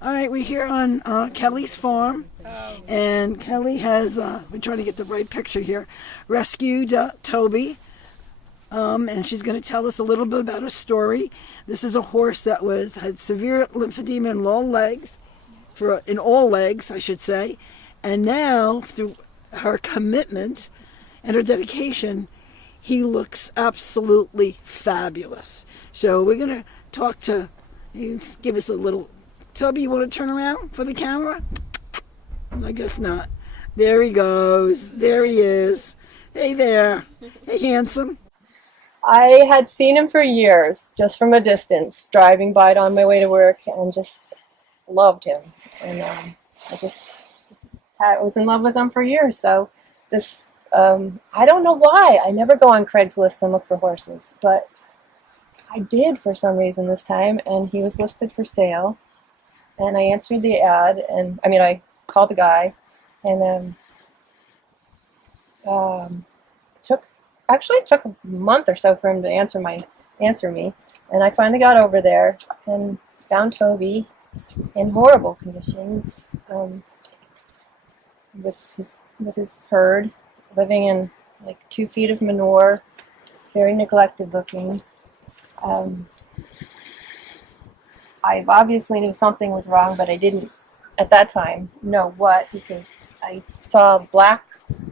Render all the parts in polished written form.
All right, we're here on Kelly's farm, and Kelly has, we're trying to get the right picture here, rescued Toby, and she's going to tell us a little bit about her story. This is a horse that had severe lymphedema in in all legs, I should say, and now through her commitment and her dedication, he looks absolutely fabulous. So we're going to talk to, give us a little. Toby, you want to turn around for the camera? I guess not. There he goes. There he is. Hey there. Hey, handsome. I had seen him for years, just from a distance, driving by it on my way to work, and just loved him. And I was in love with him for years. So this, I don't know why. I never go on Craigslist and look for horses, but I did for some reason this time, and he was listed for sale. And I answered the ad, and I called the guy, and it took a month or so for him to answer me, and I finally got over there and found Toby in horrible conditions, with his herd, living in like 2 feet of manure, very neglected looking. I obviously knew something was wrong, but I didn't at that time know what, because I saw black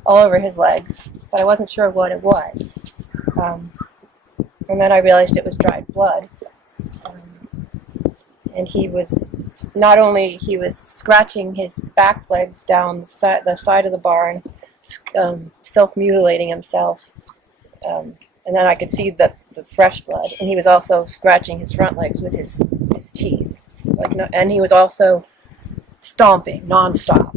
all over his legs, but I wasn't sure what it was. And then I realized it was dried blood. And he was scratching his back legs down the side of the barn, self-mutilating himself. And then I could see the fresh blood, and he was also scratching his front legs with his teeth, and he was also stomping nonstop,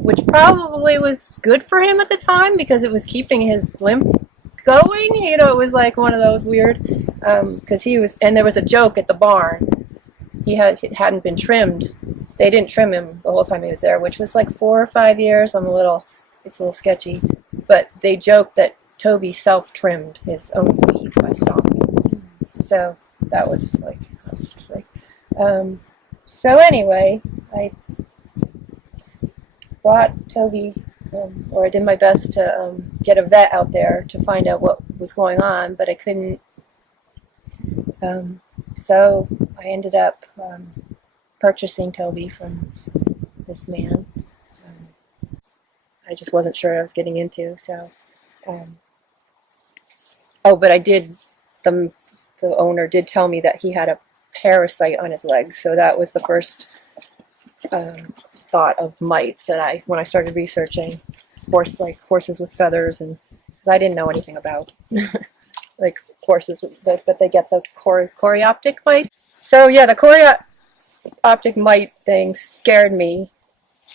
which probably was good for him at the time because it was keeping his lymph going. It was like one of those weird, because and there was a joke at the barn. He hadn't been trimmed. They didn't trim him the whole time he was there, which was like 4 or 5 years. It's a little sketchy, but they joked that Toby self-trimmed his own feet by stomping. So that was like, I was just like, so anyway, I brought Toby, or I did my best to get a vet out there to find out what was going on, but I couldn't. So I ended up purchasing Toby from this man. I just wasn't sure what I was getting into, so. But I did. The owner did tell me that he had a parasite on his legs, so that was the first thought of mites that when I started researching horses with feathers, and because I didn't know anything about like horses, but they get the coreoptic mites. So yeah, the coreoptic mite thing scared me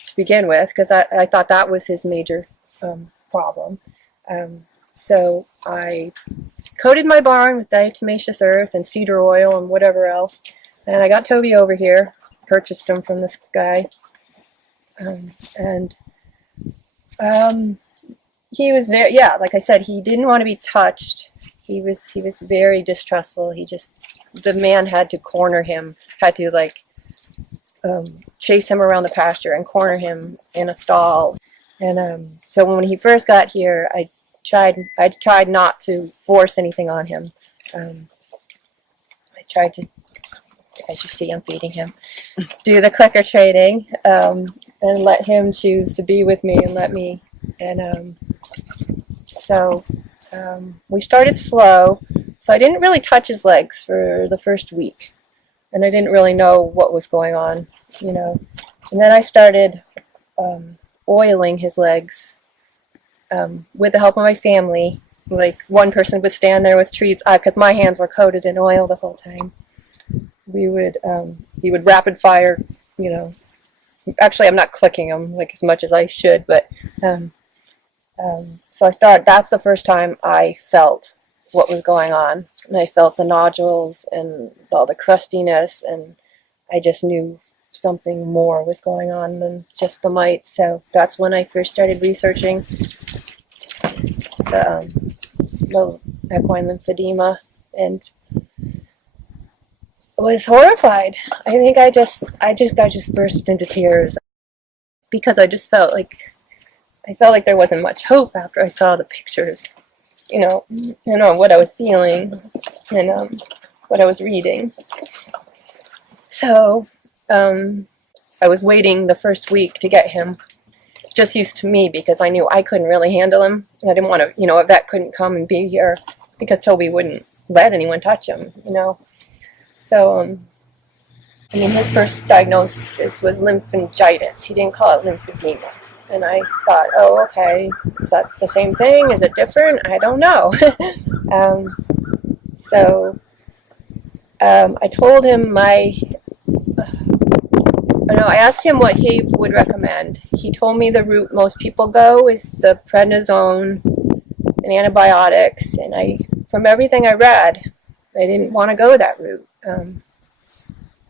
to begin with, because I thought that was his major problem. So I coated my barn with diatomaceous earth and cedar oil and whatever else, and I got Toby over here, purchased him from this guy, and he was very, like I said, he didn't want to be touched. He was very distrustful. The man had to corner him, had to chase him around the pasture and corner him in a stall. And so when he first got here, I tried not to force anything on him. I tried to, as you see, I'm feeding him, do the clicker training, and let him choose to be with me and let me. And so we started slow. So I didn't really touch his legs for the first week, and I didn't really know what was going on, And then I started oiling his legs. With the help of my family. Like, one person would stand there with treats, because my hands were coated in oil the whole time. He would rapid fire, actually I'm not clicking them like as much as I should, but so that's the first time I felt what was going on, and I felt the nodules and all the crustiness, and I just knew something more was going on than just the mites. So that's when I first started researching the equine lymphedema, and was horrified. I think I just burst into tears because I just felt like there wasn't much hope after I saw the pictures. What I was feeling and what I was reading. So I was waiting the first week to get him just used to me because I knew I couldn't really handle him. And I didn't want to, a vet couldn't come and be here because Toby wouldn't let anyone touch him, So, his first diagnosis was lymphangitis. He didn't call it lymphedema. And I thought, oh, okay, is that the same thing? Is it different? I don't know. I told him I asked him what he would recommend. He told me the route most people go is the prednisone and antibiotics. And from everything I read, I didn't want to go that route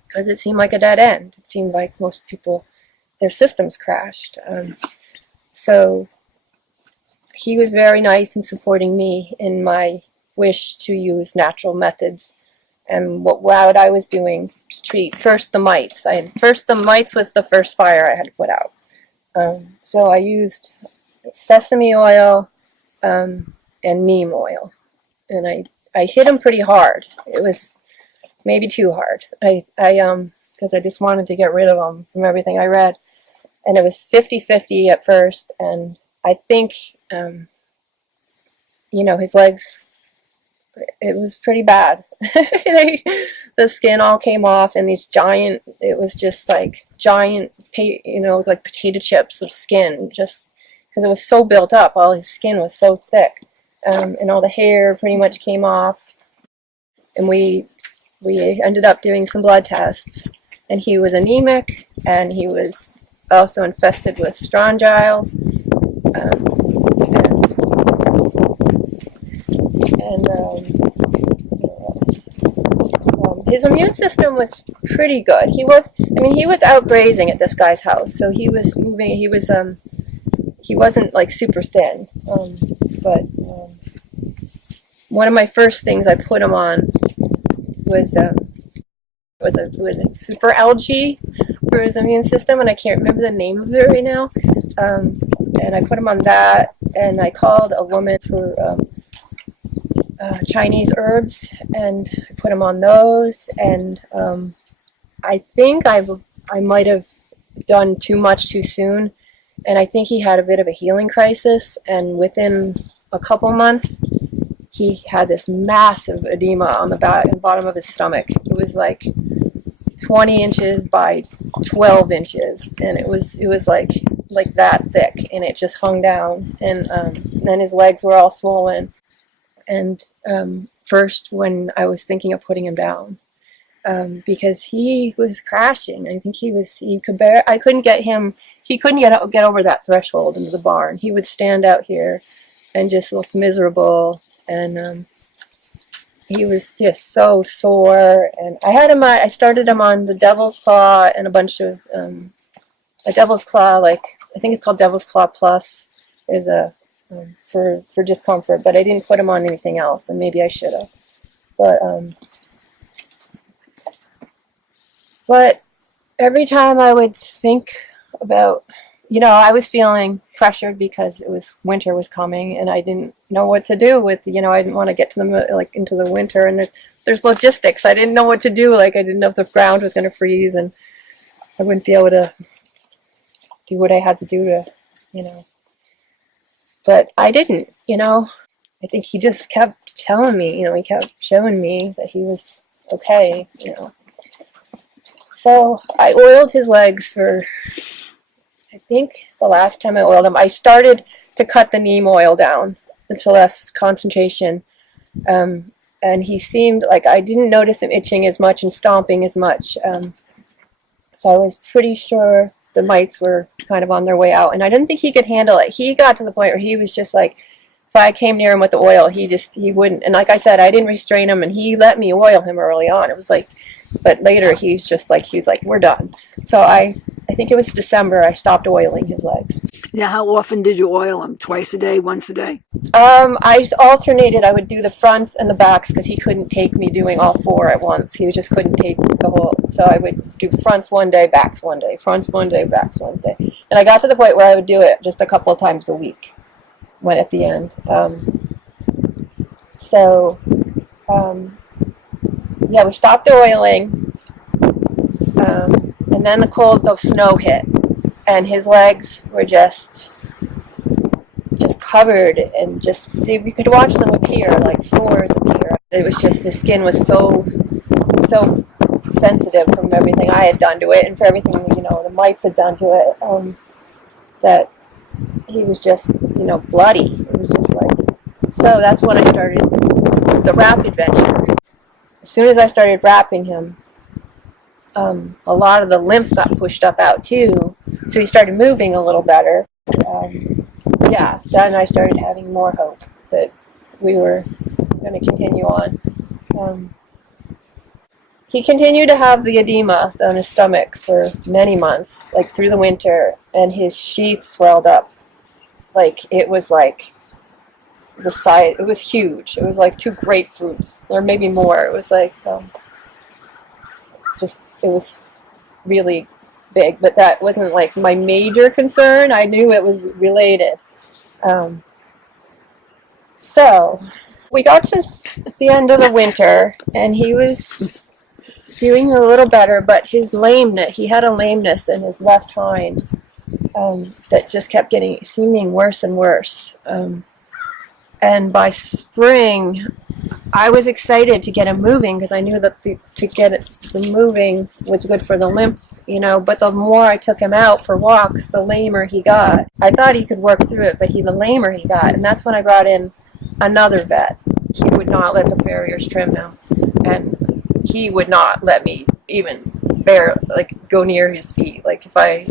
because it seemed like a dead end. It seemed like most people, their systems crashed. So he was very nice in supporting me in my wish to use natural methods and what I was doing to treat first the mites. The mites was the first fire I had to put out. So I used sesame oil and neem oil, and I hit them pretty hard. It was maybe too hard. Because I just wanted to get rid of them from everything I read, and it was 50-50 at first, and I think his legs. It was pretty bad. The skin all came off, and it was just like giant, like potato chips of skin, just because it was so built up. All his skin was so thick, and all the hair pretty much came off. And we ended up doing some blood tests, and he was anemic, and he was also infested with strongyles. His immune system was pretty good. He was out grazing at this guy's house, so he was moving. He wasn't like super thin, but one of my first things I put him on was a super algae for his immune system, and I can't remember the name of it right now. And I put him on that, and I called a woman for Chinese herbs, and I put him on those, and I think I might have done too much too soon, and I think he had a bit of a healing crisis, and within a couple months he had this massive edema on the bottom of his stomach. It was like 20 inches by 12 inches, and it was like that thick, and it just hung down, and then his legs were all swollen. And first, when I was thinking of putting him down, because he was crashing. I think I couldn't get him. He couldn't get over that threshold into the barn. He would stand out here and just look miserable, and he was just so sore. And I started him on the Devil's Claw and a bunch of a Devil's Claw, like I think it's called Devil's Claw Plus. There's a for discomfort, but I didn't put him on anything else, and maybe I should have. But every time I would think about, I was feeling pressured because winter was coming, and I didn't know what to do with, I didn't want to get to into the winter, and there's logistics. I didn't know what to do. I didn't know if the ground was going to freeze, and I wouldn't be able to do what I had to do to, But I didn't, I think he just kept telling me, he kept showing me that he was okay, So I oiled his legs for, I think the last time I oiled him, I started to cut the neem oil down to less concentration. And he seemed like I didn't notice him itching as much and stomping as much. So I was pretty sure the mites were kind of on their way out, and I didn't think he could handle it. He got to the point where he was just like if I came near him with the oil, he wouldn't. And like I said, I didn't restrain him, and he let me oil him early on. It was like, but later he's like, we're done. So I think it was December, I stopped oiling his legs. Now, how often did you oil him? Twice a day, once a day? I alternated. I would do the fronts and the backs because he couldn't take me doing all four at once. He just couldn't take the whole. So I would do fronts one day, backs one day, fronts one day, backs one day. And I got to the point where I would do it just a couple of times a week when at the end. Yeah, we stopped the oiling. And then the snow hit. And his legs were just covered, and we could watch them appear, like sores appear. It was just, his skin was so sensitive from everything I had done to it, and for everything, the mites had done to it, that he was just, bloody. It was just like, so that's when I started the wrap adventure. As soon as I started wrapping him, a lot of the lymph got pushed up out too, so he started moving a little better. Then I started having more hope that we were going to continue on. He continued to have the edema on his stomach for many months, like through the winter, and his sheath swelled up. It was like the size, it was huge. It was like 2 grapefruits, or maybe more. It was like, it was really big, but that wasn't like my major concern. I knew it was related. So we got to the end of the winter, and he was doing a little better, but his lameness, he had a lameness in his left hind that just kept seeming worse and worse. And by spring, I was excited to get him moving because I knew that to get the moving was good for the lymph, but the more I took him out for walks, the lamer he got. I thought he could work through it, but the lamer he got. And that's when I brought in another vet. He would not let the farriers trim him, and he would not let me even go near his feet. Like if I,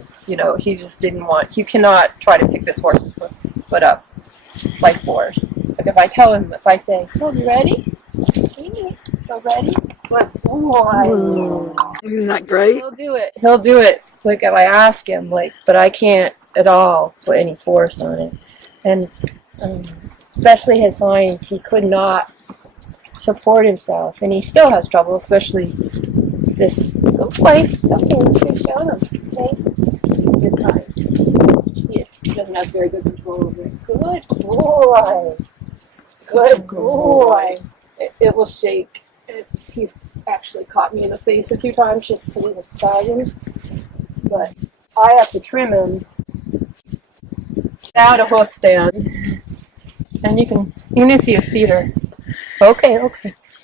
he just didn't want, you cannot try to pick this horse's foot up by force. Like if I say, oh, you ready? So ready? But Isn't that great? He'll do it. Like if I ask him, but I can't at all put any force on it. And especially his hinds, he could not support himself, and he still has trouble, especially this. Good boy. Okay, we should show him. Okay, this hind. He doesn't have very good control over it. Good boy. Good boy. It will shake. He's actually caught me in the face a few times just because of the spasms. But I have to trim him without a hoof stand. And you can see his feet are okay.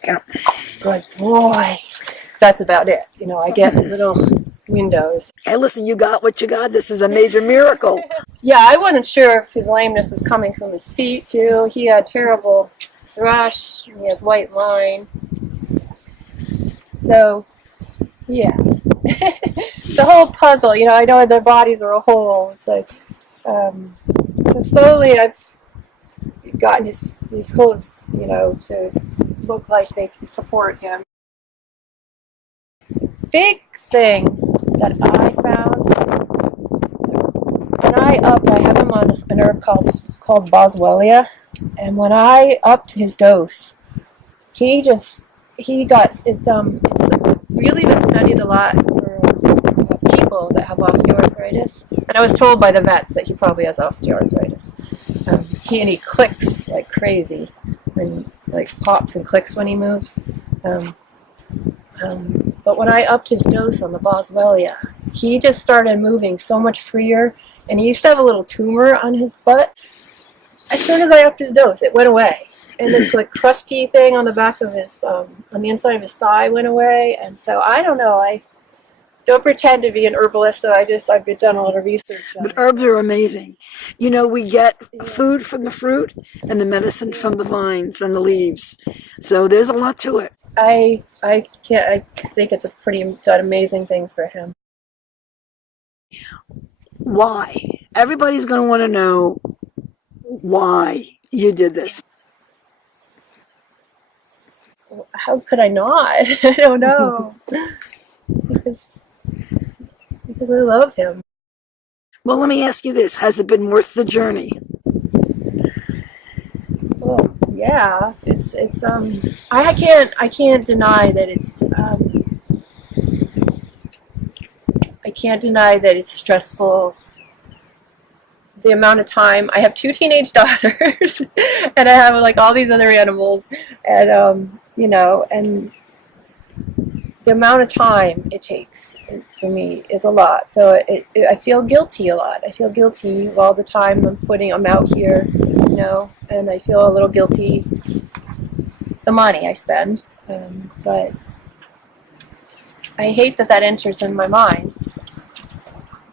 Yeah. Good boy. That's about it. I get little windows. Hey, listen, you got what you got. This is a major miracle. Yeah, I wasn't sure if his lameness was coming from his feet too. He had terrible thrush. He has white line. So, yeah. The whole puzzle, I know their bodies are a whole. It's like, so slowly I've gotten these hooves, to look like they can support him. Big thing that I found, when I have him on an herb called Boswellia, and when I upped his dose, it's really been studied a lot for people that have osteoarthritis, and I was told by the vets that he probably has osteoarthritis. He clicks like crazy, and pops and clicks when he moves. But when I upped his dose on the Boswellia, he just started moving so much freer, and he used to have a little tumor on his butt. As soon as I upped his dose, it went away. And this crusty thing on the back of his, on the inside of his thigh went away. And so I don't know, I don't pretend to be an herbalist. I've done a lot of research on But herbs are amazing. We get food from the fruit and the medicine from the vines and the leaves. So there's a lot to it. I think it's done amazing things for him. Why? Everybody's going to want to know why you did this? How could I not? I don't know. because because I love him. Well, let me ask you this. Has it been worth the journey? Well, yeah, it's I can't deny that I can't deny that it's stressful. The amount of time I have 2 teenage daughters, and I have like all these other animals, and you know, and the amount of time it takes for me is a lot. So I feel guilty a lot. I feel guilty all the time I'm out here, you know, and I feel a little guilty the money I spend, but I hate that enters in my mind.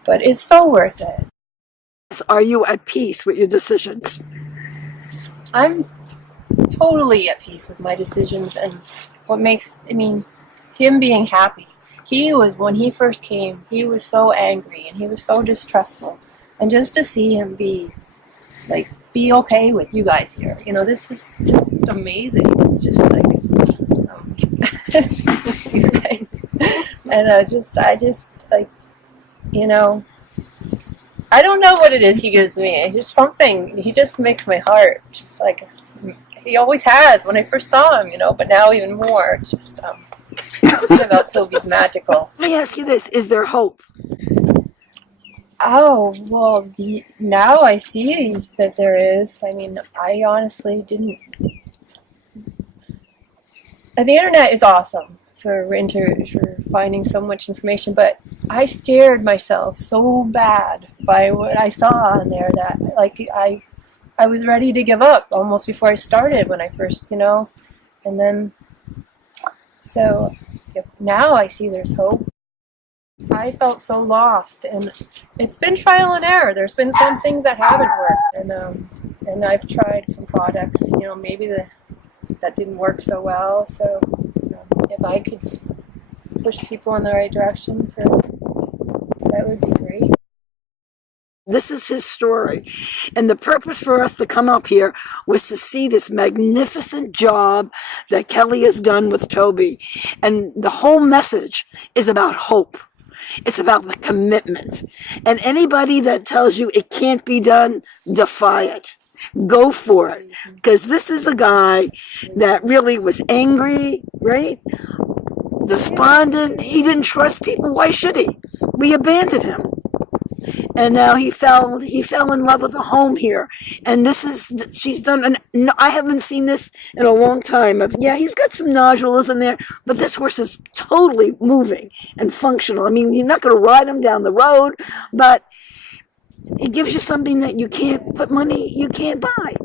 But it's so worth it. Are you at peace with your decisions? I'm totally at peace with my decisions, and him being happy. When he first came, he was so angry and he was so distrustful. And just to see him be okay with you guys here, you know, this is just amazing. It's just like, you guys. And I just like, you know, I don't know what it is he gives me. It's just something. He just makes my heart just like he always has when I first saw him, you know. But now even more. It's just something about Toby's magical. Let me ask you this: is there hope? Oh well, now I see that there is. I mean, I honestly didn't. The internet is awesome for finding so much information, but I scared myself so bad by what I saw on there that I was ready to give up almost before I started when I first, you know, and then so now I see there's hope. I felt so lost, and it's been trial and error. There's been some things that haven't worked, and I've tried some products, you know, maybe that didn't work so well. So if I could push people in the right direction, that would be great. This is his story. And the purpose for us to come up here was to see this magnificent job that Kelly has done with Toby. And the whole message is about hope. It's about the commitment. And anybody that tells you it can't be done, defy it. Go for it. Because this is a guy that really was angry, right? Despondent. He didn't trust people. Why should he? We abandoned him. And now he fell in love with a home here. And she's done, I haven't seen this in a long time. He's got some nodules in there, but this horse is totally moving and functional. I mean, you're not going to ride him down the road, but it gives you something that you can't buy.